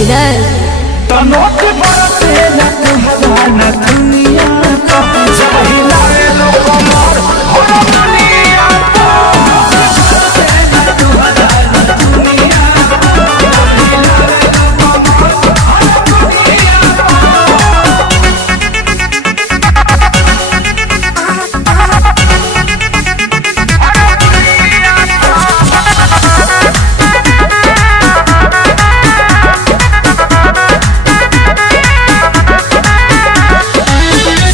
इधर तनोट बरसे न कहला न दुनिया का चाहे लाए लो कमर हो दुनिया का बरसे न कहला न दुनिया का चाहे लाए लो कमर हो दुनिया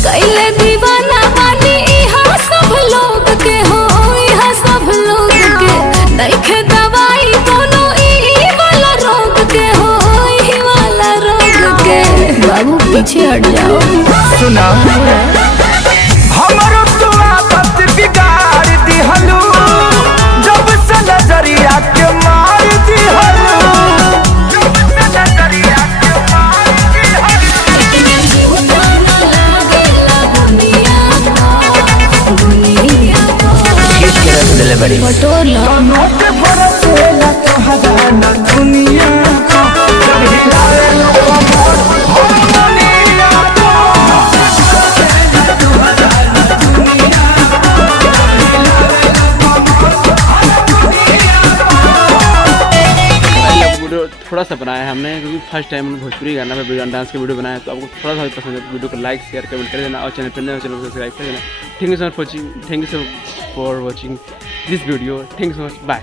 कैले दीवाना बानी यहाँ सब लोग के हो, यहाँ सब लोग के देखे दवाई दोनों ई वाला रोग के हो, ई वाला रोग के। बाबू पीछे हट जाओ। सुना हमरो तू आदत बिगाड़ दिहलू जब से नजरिया के मार दिहलू जब से नजरिया के मार दिहलू बटोर लो। नोट बरसे न कहला न दुनिया का जब हिलाए लो कमर हो दुनिया का बरसे न कहला न दुनिया का जब हिलाए लो कमर हो दुनिया का। वीडियो थोड़ा सा बनाया है हमने क्योंकि फर्स्ट टाइम हमने भोजपुरी गाना में डांस के वीडियो बनाया, तो आपको थोड़ा सा भी पसंद है वीडियो को लाइक शेयर कमेंट कर देना और चैनल पर नए चैनल को सब्सक्राइब कर देना। Thank you so much for watching this video. Thank you so much, by.